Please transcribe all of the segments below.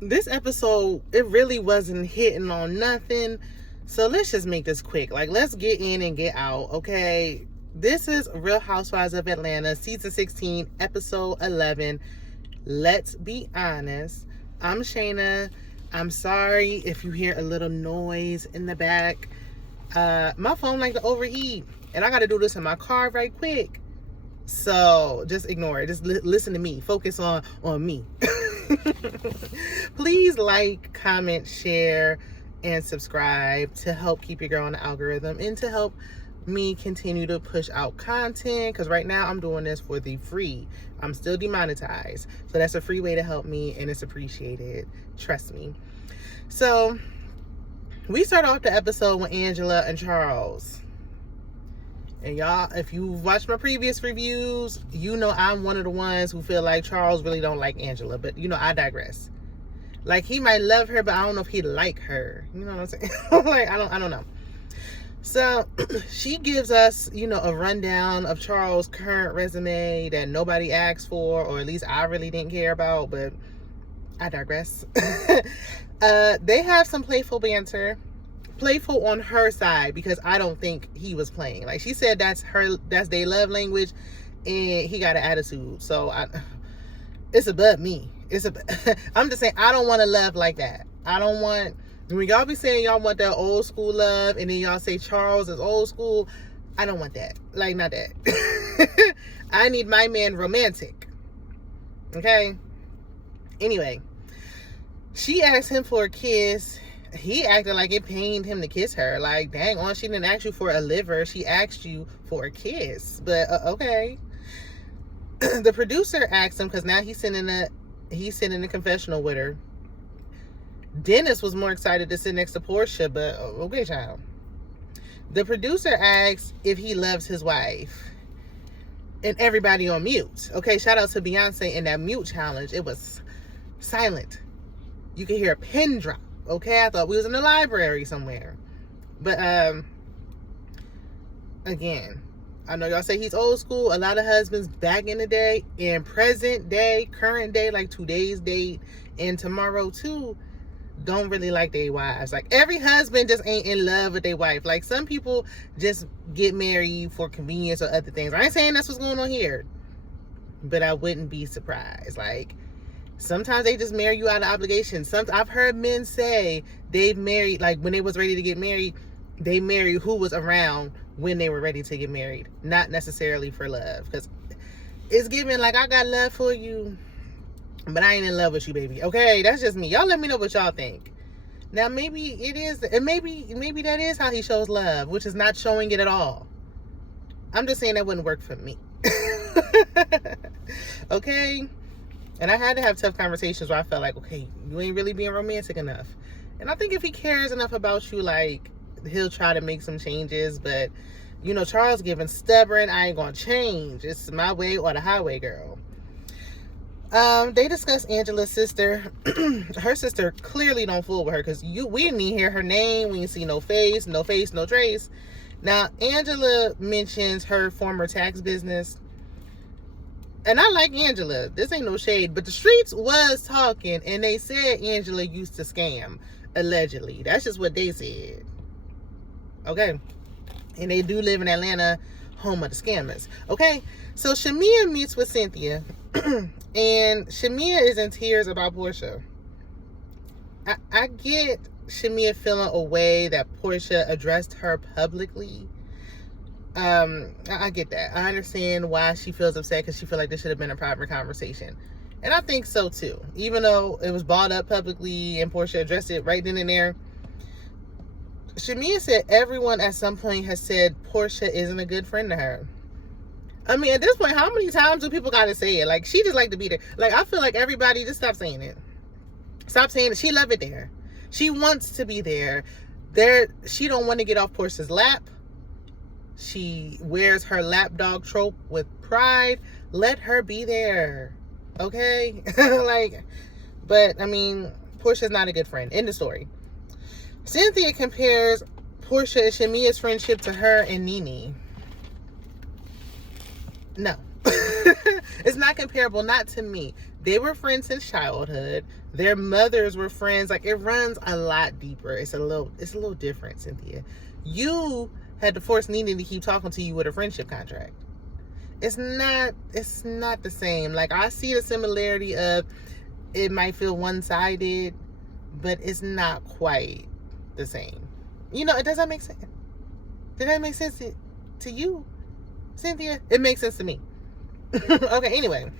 this episode, it really wasn't hitting on nothing. So let's just make this quick. Like, let's get in and get out, okay? This is Real Housewives of Atlanta, season 16, episode 11. Let's be honest. I'm Shayna. I'm sorry if you hear a little noise in the back. My phone like to overheat, and I got to do this in my car right quick. So just ignore it. Just listen to me. Focus on me. Please like, comment, share, and subscribe to help keep your girl on the algorithm and to help me continue to push out content, because right now I'm doing this for the free. I'm still demonetized, so that's a free way to help me, and it's appreciated, trust me. So we start off the episode with Angela and Charles. And y'all, if you've watched my previous reviews, you know I'm one of the ones who feel like Charles really don't like Angela. But, you know, I digress. Like, he might love her, but I don't know if he'd like her. You know what I'm saying? Like, I don't know. So, she gives us, you know, a rundown of Charles' current resume that nobody asked for, or at least I really didn't care about, but I digress. They have some playful banter. Playful on her side, because I don't think he was playing. Like, she said that's their love language, and he got an attitude. So it's above me. I'm just saying, I don't want to love like that. I don't want, when y'all be saying y'all want that old school love, and then y'all say Charles is old school, I don't want that. Like, not that. I need my man romantic. Okay? Anyway, she asked him for a kiss. He acted like it pained him to kiss her. Like, dang on, she didn't ask you for a liver. She asked you for a kiss. But, okay. The producer asked him, because now he's sitting in the confessional with her. Dennis was more excited to sit next to Porsha, but, okay, child. The producer asked if he loves his wife. And everybody on mute. Okay, shout out to Beyonce in that mute challenge. It was silent. You could hear a pin drop. Okay, I thought we was in the library somewhere. But, again, I know y'all say he's old school. A lot of husbands back in the day, and present day, current day, like today's date, and tomorrow too, don't really like their wives. Like, every husband just ain't in love with their wife. Like, some people just get married for convenience or other things. I ain't saying that's what's going on here, but I wouldn't be surprised. Like, sometimes they just marry you out of obligation. I've heard men say they've married, like, when they was ready to get married, they married who was around when they were ready to get married. Not necessarily for love. Because it's given, like, I got love for you, but I ain't in love with you, baby. Okay, that's just me. Y'all let me know what y'all think. Now, maybe it is, and maybe that is how he shows love, which is not showing it at all. I'm just saying that wouldn't work for me. Okay? And I had to have tough conversations where I felt like, okay, you ain't really being romantic enough. And I think if he cares enough about you, like, he'll try to make some changes. But, you know, Charles giving stubborn, I ain't gonna change. It's my way or the highway, girl. They discuss Angela's sister. Her sister clearly don't fool with her, because we didn't even hear her name. We didn't see no face, no trace. Now, Angela mentions her former tax business. And I like Angela. This ain't no shade. But the streets was talking, and they said Angela used to scam, allegedly. That's just what they said. Okay? And they do live in Atlanta, home of the scammers. Okay? So Shamea meets with Cynthia. And Shamea is in tears about Porsha. I get Shamea feeling a way that Porsha addressed her publicly. I get that. I understand why she feels upset, because she feels like this should have been a private conversation. And I think so too. Even though it was brought up publicly and Porsha addressed it right then and there. Shamea said everyone at some point has said Porsha isn't a good friend to her. I mean, at this point, how many times do people gotta say it? Like, she just like to be there. Like, I feel like everybody just stop saying it. Stop saying it. She love it there. She wants to be there. She don't want to get off Porsha's lap. She wears her lapdog trope with pride. Let her be there. Okay? Like, but, I mean, Porsha's not a good friend. End of story. Cynthia compares Porsha and Shamea's friendship to her and Nene. No. It's not comparable, not to me. They were friends since childhood. Their mothers were friends. Like, it runs a lot deeper. It's a little different, Cynthia. You had to force Nene to keep talking to you with a friendship contract. It's not the same. Like, I see the similarity of it might feel one-sided, but it's not quite the same. Does that make sense? Did that make sense to you, Cynthia? It makes sense to me. Okay, anyway.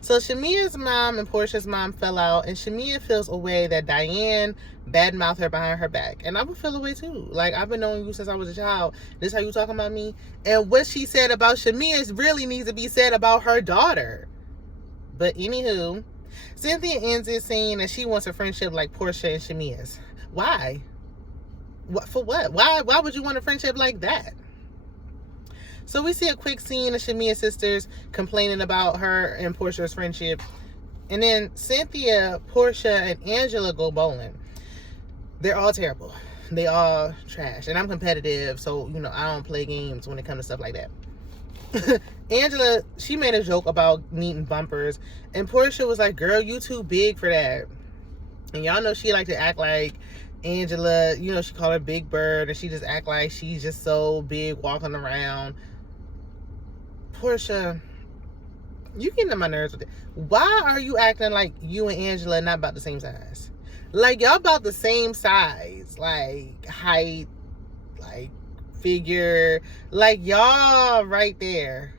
So Shamea's mom and Porsha's mom fell out, and Shamea feels a way that Diane badmouthed her behind her back. And I would feel a way too. Like, I've been knowing you since I was a child. This how you talking about me? And what she said about Shamea really needs to be said about her daughter. But anywho, Cynthia ends it saying that she wants a friendship like Porsha and Shamea's. Why? For what? Why would you want a friendship like that? So we see a quick scene of Shamea's sisters complaining about her and Porsha's friendship. And then Cynthia, Porsha, and Angela go bowling. They're all terrible. They all trash. And I'm competitive, so, I don't play games when it comes to stuff like that. Angela, she made a joke about needing bumpers. And Porsha was like, girl, you too big for that. And y'all know she like to act like Angela, she called her Big Bird. And she just act like she's just so big walking around. Porsha, you getting on my nerves with it. Why are you acting like you and Angela are not about the same size? Like, y'all about the same size. Like, height, like, figure. Like, y'all right there.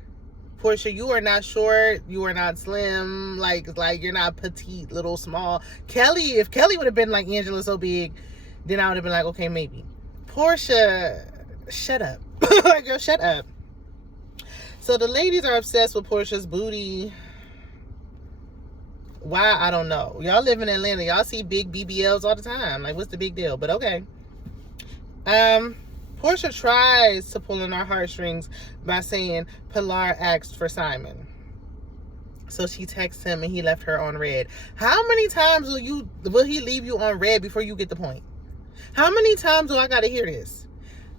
Porsha, you are not short. You are not slim. Like you're not petite, little, small. If Kelly would have been like Angela so big, then I would have been like, okay, maybe. Porsha, shut up. Girl, shut up. So the ladies are obsessed with Porsha's booty. Why? I don't know. Y'all live in Atlanta. Y'all see big BBLs all the time. Like, what's the big deal? But okay. Porsha tries to pull on our heartstrings by saying Pilar asked for Simon. So she texts him and he left her on red. How many times will he leave you on red before you get the point? How many times do I gotta hear this?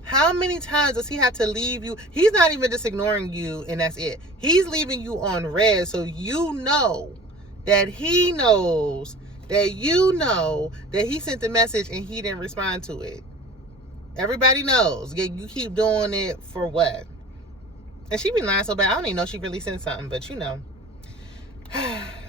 How many times does he have to leave you? He's not even just ignoring you and that's it. He's leaving you on red so you know that he knows that that he sent the message and he didn't respond to it. Everybody knows. You keep doing it for what? And she be lying so bad. I don't even know she really sent something, but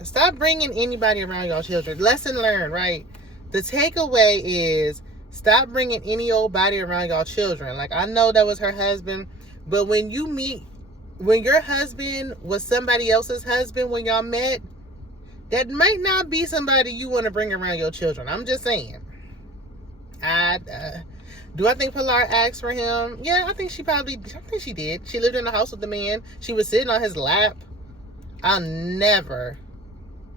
Stop bringing anybody around y'all children. Lesson learned, right? The takeaway is stop bringing any old body around y'all children. Like, I know that was her husband, but when your husband was somebody else's husband when y'all met, that might not be somebody you want to bring around your children. I'm just saying. Do I think Pilar asked for him? Yeah, I think she did. She lived in the house with the man. She was sitting on his lap. I'll never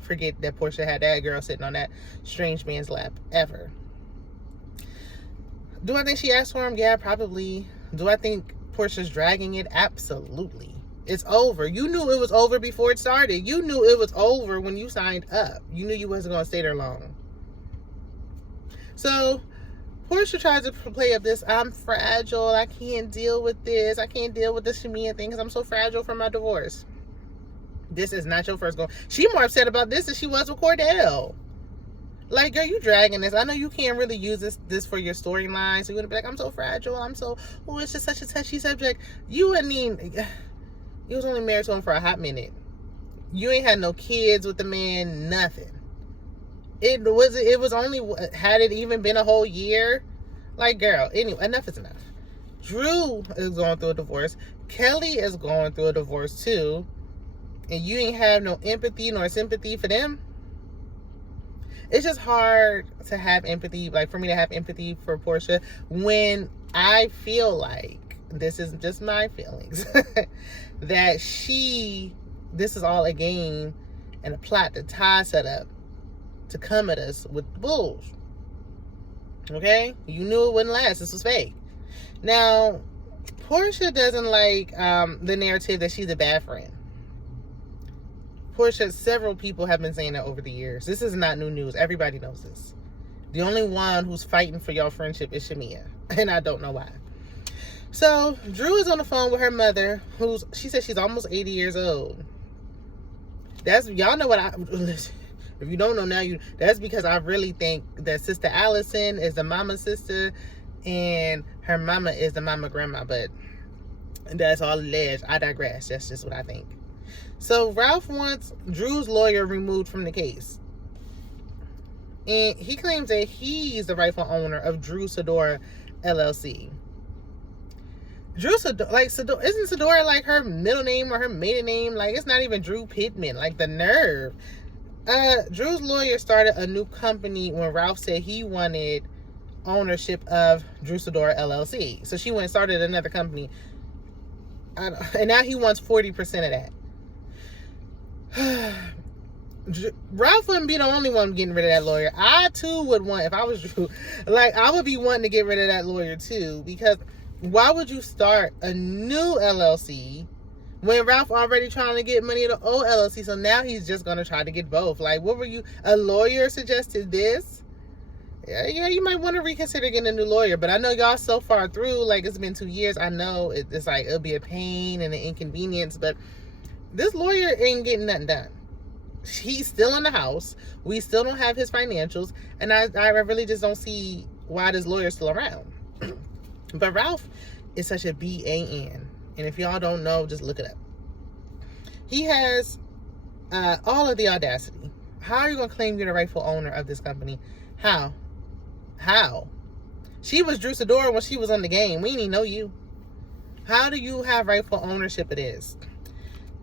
forget that Porsha had that girl sitting on that strange man's lap, ever. Do I think she asked for him? Yeah, probably. Do I think Porsha's dragging it? Absolutely. It's over. You knew it was over before it started. You knew it was over when you signed up. You knew you wasn't going to stay there long. So Porsha tries to play up this, I'm fragile. I can't deal with this. I can't deal with the Shamea thing because I'm so fragile from my divorce. This is not your first go. She more upset about this than she was with Cordell. Like, girl, you dragging this. I know you can't really use this for your storyline. So you're going to be like, I'm so fragile. It's just such a touchy subject. You was only married to him for a hot minute. You ain't had no kids with the man, nothing. It was only, had it even been a whole year? Like, girl, anyway, enough is enough. Drew is going through a divorce. Kelly is going through a divorce too. And you ain't have no empathy nor sympathy for them. It's just hard to have empathy, like for me to have empathy for Porsha when I feel like, this is just my feelings, that this is all a game and a plot that Ty set up to come at us with the bulls. Okay? You knew it wouldn't last. This was fake. Now, Porsha doesn't like the narrative that she's a bad friend. Porsha, several people have been saying that over the years. This is not new news. Everybody knows this. The only one who's fighting for y'all friendship is Shamea. And I don't know why. So Drew is on the phone with her mother, she said she's almost 80 years old. Y'all know what if you don't know now, that's because I really think that Sister Allison is the mama's sister and her mama is the mama grandma, but that's all alleged. I digress. That's just what I think. So Ralph wants Drew's lawyer removed from the case. And he claims that he's the rightful owner of Drew Sidora LLC. Drew Sidora, isn't Sidora like her middle name or her maiden name? Like, it's not even Drew Pittman. Like, the nerve. Drew's lawyer started a new company when Ralph said he wanted ownership of Drew Sidora LLC. So she went and started another company. And now he wants 40% of that. Ralph wouldn't be the only one getting rid of that lawyer. I too would want, if I was Drew, I would be wanting to get rid of that lawyer too, because why would you start a new LLC when Ralph already trying to get money to old LLC? So now he's just going to try to get both. Like, what were you, a lawyer suggested this? Yeah, you might want to reconsider getting a new lawyer, but I know y'all so far through, like, it's been 2 years. I know it's like, it'll be a pain and an inconvenience, but this lawyer ain't getting nothing done. He's still in the house. We still don't have his financials. And I really just don't see why this lawyer's still around. But Ralph is such a B-A-N. And if y'all don't know, just look it up. He has all of the audacity. How are you going to claim you're the rightful owner of this company? How? She was Drew Sidora when she was on the game. We didn't even know you. How do you have rightful ownership of this?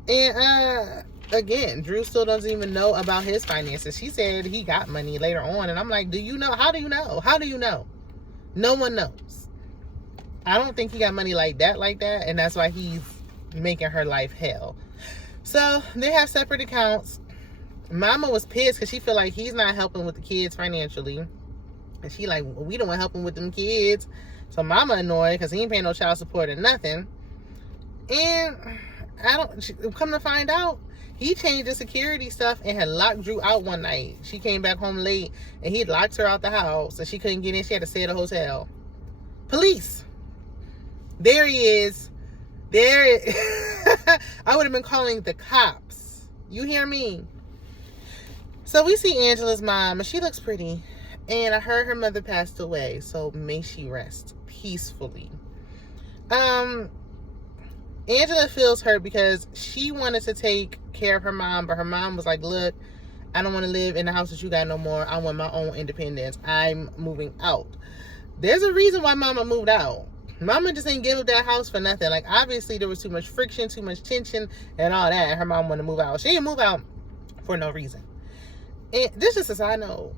And, again, Drew still doesn't even know about his finances. She said he got money later on. And I'm like, do you know? How do you know? How do you know? No one knows. I don't think he got money like that. And that's why he's making her life hell. So they have separate accounts. Mama was pissed because she feel like he's not helping with the kids financially. And she like, we don't want to help him with them kids. So Mama annoyed because he ain't paying no child support or nothing. And come to find out, he changed the security stuff and had locked Drew out one night. She came back home late and he locked her out the house and she couldn't get in. She had to stay at a hotel. Police. There he is. I would have been calling the cops. You hear me? So we see Angela's mom and she looks pretty. And I heard her mother passed away. So may she rest peacefully. Angela feels hurt because she wanted to take care of her mom, but her mom was like, look, I don't want to live in the house that you got no more. I want my own independence. I'm moving out. There's a reason why Mama moved out. Mama just ain't give up that house for nothing. Like, obviously there was too much friction, too much tension, and all that. Her mom wanted to move out. She didn't move out for no reason. And this is just a side note.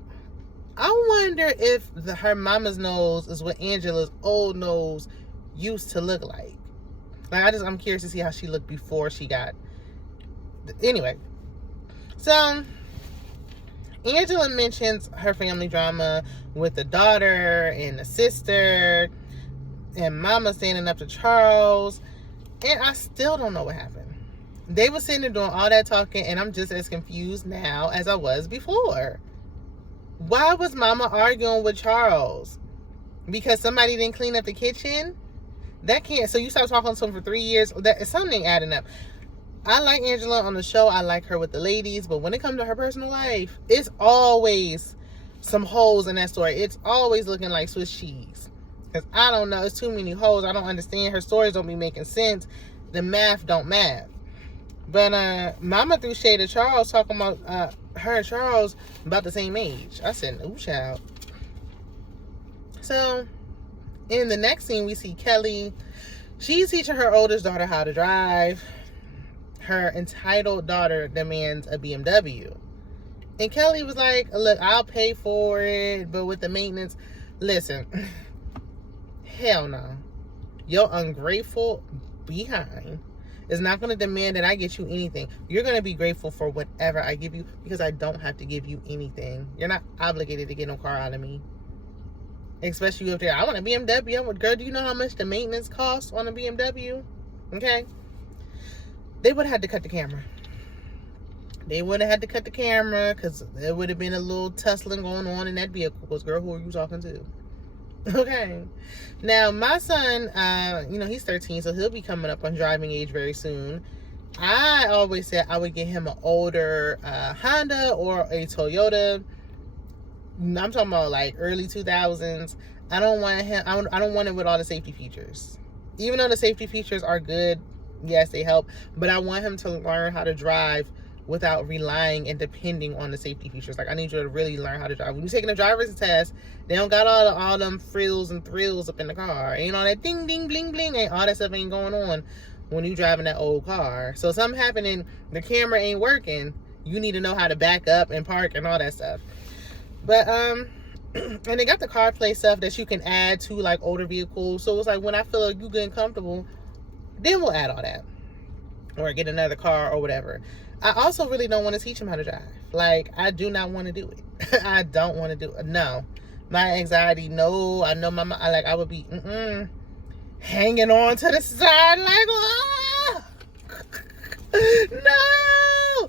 I wonder if her mama's nose is what Angela's old nose used to look like. Like, I'm curious to see how she looked before she got... Anyway. So, Angela mentions her family drama with the daughter and the sister and Mama standing up to Charles. And I still don't know what happened. They were sitting there doing all that talking and I'm just as confused now as I was before. Why was Mama arguing with Charles? Because somebody didn't clean up the kitchen? That can't. So you start talking to him for 3 years. Something ain't adding up. I like Angela on the show. I like her with the ladies. But when it comes to her personal life, it's always some holes in that story. It's always looking like Swiss cheese. Because I don't know. It's too many holes. I don't understand. Her stories don't be making sense. The math don't math. But Mama threw shade at Charles talking about her and Charles about the same age. I said, ooh, child. So... in the next scene, we see Kelly. She's teaching her oldest daughter how to drive. Her entitled daughter demands a BMW. And Kelly was like, look, I'll pay for it, but with the maintenance, listen, hell no. Your ungrateful behind is not going to demand that I get you anything. You're going to be grateful for whatever I give you because I don't have to give you anything. You're not obligated to get no car out of me. Especially up there. I want a BMW. Girl, do you know how much the maintenance costs on a BMW? Okay. They would have had to cut the camera. They would have had to cut the camera because there would have been a little tussling going on in that vehicle. Because, girl, who are you talking to? Okay. Now, my son, he's 13, so he'll be coming up on driving age very soon. I always said I would get him an older Honda or a Toyota. I'm talking about like early 2000s. I don't want it with all the safety features. Even though the safety features are good, yes, they help, but I want him to learn how to drive without relying and depending on the safety features. Like, I need you to really learn how to drive. When you're taking a driver's test, they don't got all them frills and thrills up in the car. Ain't all that ding, ding, bling, bling. Ain't all that stuff ain't going on when you driving that old car. So something happening, the camera ain't working, you need to know how to back up and park and all that stuff. But and they got the CarPlay stuff that you can add to like older vehicles. So it's like, when I feel like you getting comfortable, then we'll add all that, or get another car or whatever. I also really don't want to teach him how to drive. Like, I do not want to do it. I don't want to do it. No, my anxiety. No, I know I would be hanging on to the side like, oh, no.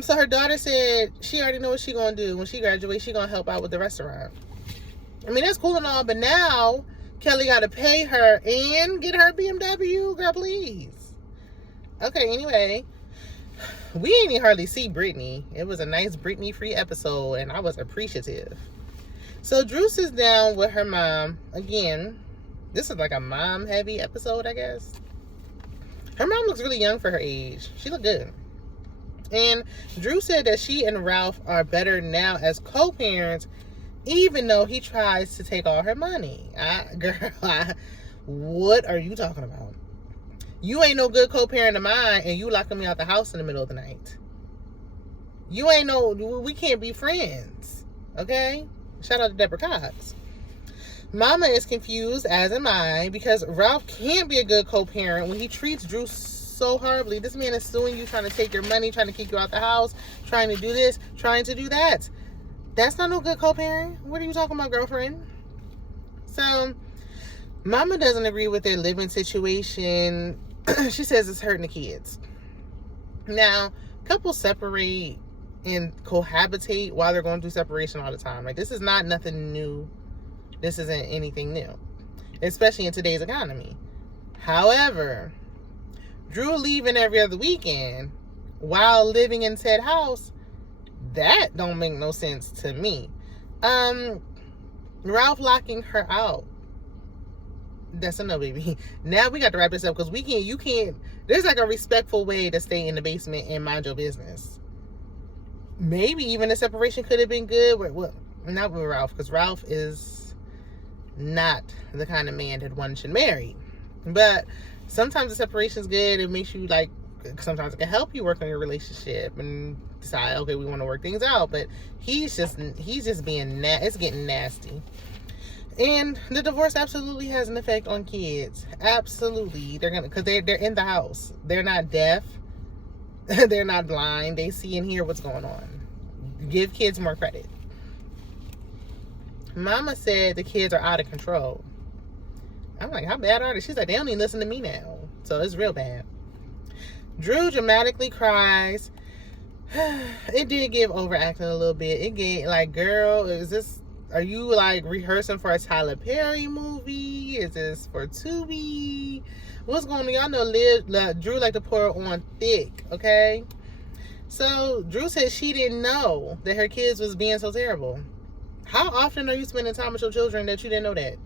So her daughter said she already knows what she gonna do when she graduates. She gonna help out with the restaurant. I mean, that's cool and all, but now Kelly got to pay her and get her BMW. Girl, please. Okay, anyway, we ain't even hardly see Brittany. It was a nice Brittany-free episode, and I was appreciative. So Drew sits down with her mom. Again, this is like a mom-heavy episode, I guess. Her mom looks really young for her age. She looked good. And Drew said that she and Ralph are better now as co-parents, even though he tries to take all her money. What are you talking about? You ain't no good co-parent of mine, and you locking me out the house in the middle of the night. We can't be friends. Okay? Shout out to Deborah Cox. Mama is confused, as am I, because Ralph can't be a good co-parent when he treats Drew so horribly. This man is suing you, trying to take your money, trying to kick you out the house, trying to do this, trying to do that. That's not no good co-parent. What are you talking about, girlfriend? So, Mama doesn't agree with their living situation. She says it's hurting the kids. Now, couples separate and cohabitate while they're going through separation all the time. Like, this is not nothing new. This isn't anything new, especially in today's economy. However, Drew leaving every other weekend while living in said house, that don't make no sense to me. Ralph locking her out, that's a no, baby. Now we got to wrap this up, because you can't, there's like a respectful way to stay in the basement and mind your business. Maybe even a separation could have been good. Well, not with Ralph, because Ralph is not the kind of man that one should marry. But sometimes the separation's good. It makes you like, sometimes it can help you work on your relationship and decide, okay, we want to work things out. But he's just being it's getting nasty. And the divorce absolutely has an effect on kids. Absolutely. Because they're in the house. They're not deaf. They're not blind. They see and hear what's going on. Give kids more credit. Mama said the kids are out of control. I'm like, how bad are they? She's like, they don't even listen to me now. So it's real bad. Drew dramatically cries. It did give overacting a little bit. It gave, like, girl, are you like rehearsing for a Tyler Perry movie? Is this for Tubi? What's going on? Y'all know Drew like to pour on thick, okay? So Drew said she didn't know that her kids was being so terrible. How often are you spending time with your children that you didn't know that?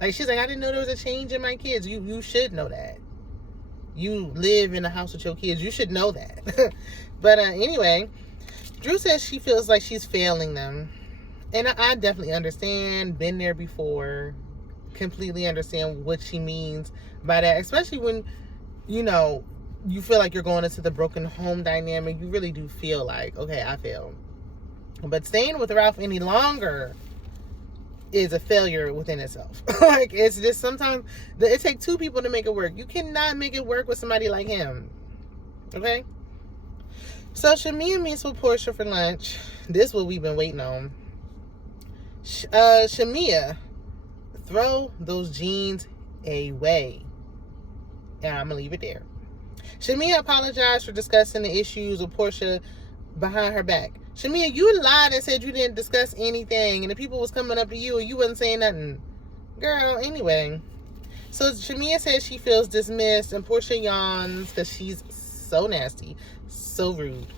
Like, she's like, I didn't know there was a change in my kids. You should know that. You live in a house with your kids. You should know that. But anyway, Drew says she feels like she's failing them. And I definitely understand. Been there before. Completely understand what she means by that. Especially when, you feel like you're going into the broken home dynamic. You really do feel like, okay, I failed. But staying with Ralph any longer is a failure within itself. Like, it's just sometimes it takes two people to make it work. You cannot make it work with somebody like him. Okay? So Shamea meets with Porsha for lunch. This is what we've been waiting on. Shamea, throw those jeans away. And I'm going to leave it there. Shamea apologized for discussing the issues with Porsha behind her back. Shamea, you lied and said you didn't discuss anything, and the people was coming up to you and you wasn't saying nothing. Girl, anyway. So Shamea says she feels dismissed, and Porsha yawns because she's so nasty, so rude.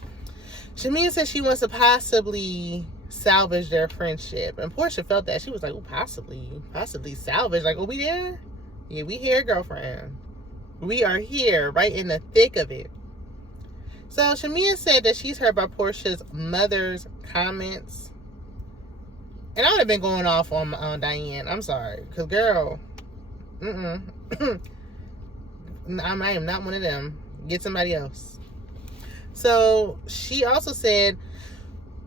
Shamea says she wants to possibly salvage their friendship, and Porsha felt that. She was like, oh, possibly salvage. Like, oh, we there? Yeah, we here, girlfriend. We are here, right in the thick of it. So Shamea said that she's heard about Porsha's mother's comments. And I would have been going off on Diane. I'm sorry. Because, girl, I am not one of them. Get somebody else. So she also said,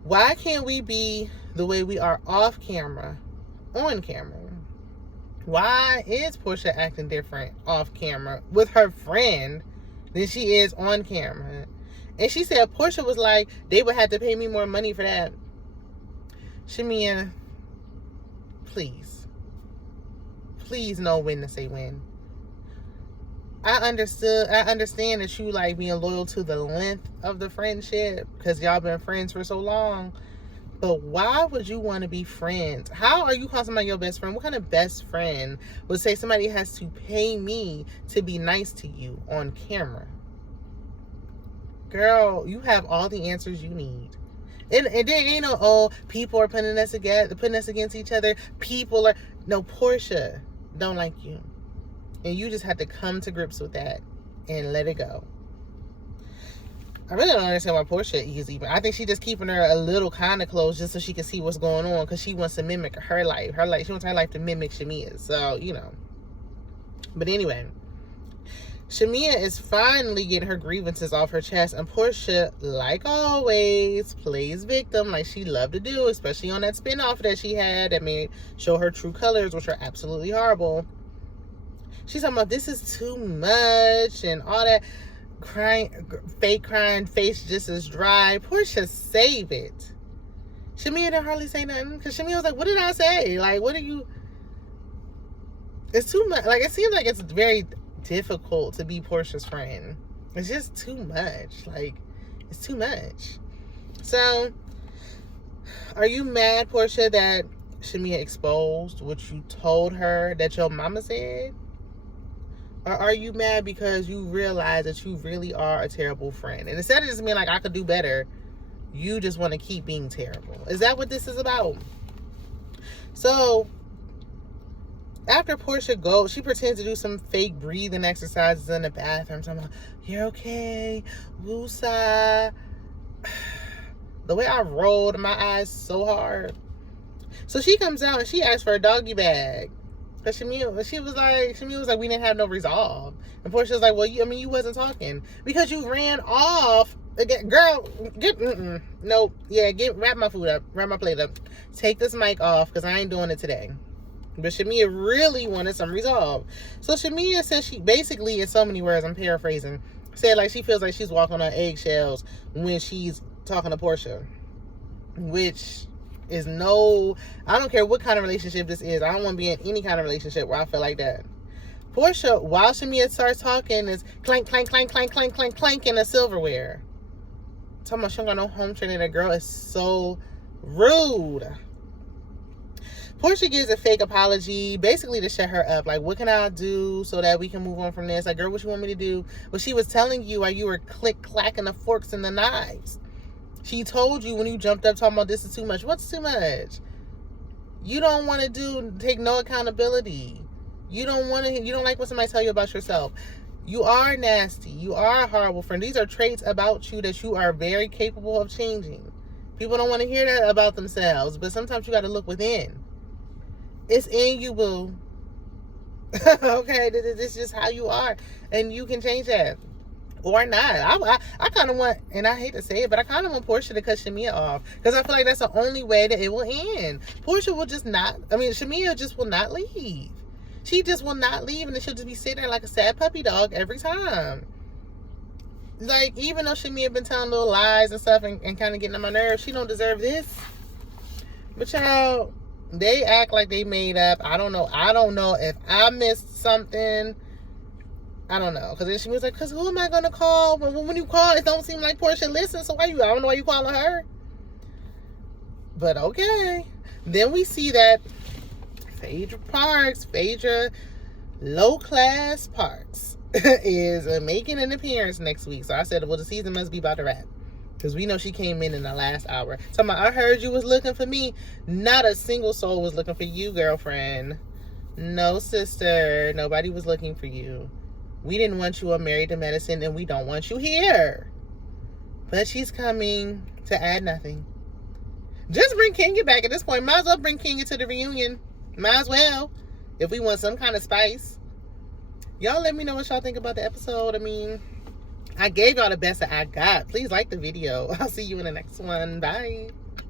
why can't we be the way we are off camera, on camera? Why is Porsha acting different off camera with her friend than she is on camera? And she said Porsha was like, they would have to pay me more money for that. Shamea, please know when to say when. I understand that you like being loyal to the length of the friendship because y'all been friends for so long. But why would you want to be friends? How are you calling somebody your best friend? What kind of best friend would say somebody has to pay me to be nice to you on camera? Girl, you have all the answers you need. And there ain't no, people are putting us against each other. No, Porsha don't like you. And you just have to come to grips with that and let it go. I really don't understand why Porsha is even. I think she's just keeping her a little kind of close just so she can see what's going on because she wants to mimic her life. She wants her life to mimic Shamea's. So, But anyway, Shamea is finally getting her grievances off her chest, and Porsha, like always, plays victim like she loved to do, especially on that spinoff that she had that made show her true colors, which are absolutely horrible. She's talking about this is too much and all that fake crying face just as dry. Porsha, save it. Shamea didn't hardly say nothing because Shamea was like, what did I say? Like, what are you? It's too much. Like, it seems like it's very difficult to be Porsha's friend. It's just too much. Like, it's too much. So, are you mad, Porsha, that Shamea exposed what you told her that your mama said? Or are you mad because you realize that you really are a terrible friend? And instead of just being like, I could do better, you just want to keep being terrible. Is that what this is about? So, after Porsha goes, she pretends to do some fake breathing exercises in the bathroom. Talking about, you're okay, woosah. The way I rolled my eyes so hard. So she comes out and she asks for a doggy bag. Because Shamea was like, we didn't have no resolve. And Porsha was like, well, you wasn't talking. Because you ran off. Again, girl, wrap my food up. Wrap my plate up. Take this mic off because I ain't doing it today. But Shamea really wanted some resolve. So Shamea says she basically, in so many words, I'm paraphrasing, said like she feels like she's walking on eggshells when she's talking to Porsha. Which is I don't care what kind of relationship this is. I don't want to be in any kind of relationship where I feel like that. Porsha, while Shamea starts talking, is clank, clank, clank, clank, clank, clank, clank in the silverware. Talking about she don't got no home training. That girl is so rude. Porsha gives a fake apology, basically to shut her up. Like, what can I do so that we can move on from this? Like, girl, what you want me to do? Well, she was telling you while you were click-clacking the forks and the knives. She told you when you jumped up talking about this is too much. What's too much? You don't want to take no accountability. You don't like when somebody tell you about yourself. You are nasty. You are a horrible friend. These are traits about you that you are very capable of changing. People don't want to hear that about themselves, but sometimes you got to look within. It's in you, boo. Okay, this is just how you are, and you can change that. Or not. I kind of want, and I hate to say it, but I kind of want Porsha to cut Shamea off. Because I feel like that's the only way that it will end. Porsha will just not, Shamea just will not leave. She just will not leave, and then she'll just be sitting there like a sad puppy dog every time. Like, even though Shamea been telling little lies and stuff and kind of getting on my nerves, she don't deserve this. But y'all, they act like they made up. I don't know if I missed something. I don't know. Because then she was like, who am I going to call? When you call, it don't seem like Porsha listens. So I don't know why you calling her. But okay. Then we see that Phaedra Low Class Parks is making an appearance next week. So I said, well, the season must be about to wrap. Because we know she came in the last hour. So I heard you was looking for me. Not a single soul was looking for you, girlfriend. No, sister. Nobody was looking for you. We didn't want you on Married to Medicine, and we don't want you here. But she's coming to add nothing. Just bring Kenya back at this point. Might as well bring Kenya to the reunion. Might as well. If we want some kind of spice. Y'all let me know what y'all think about the episode. I mean, I gave y'all the best that I got. Please like the video. I'll see you in the next one. Bye.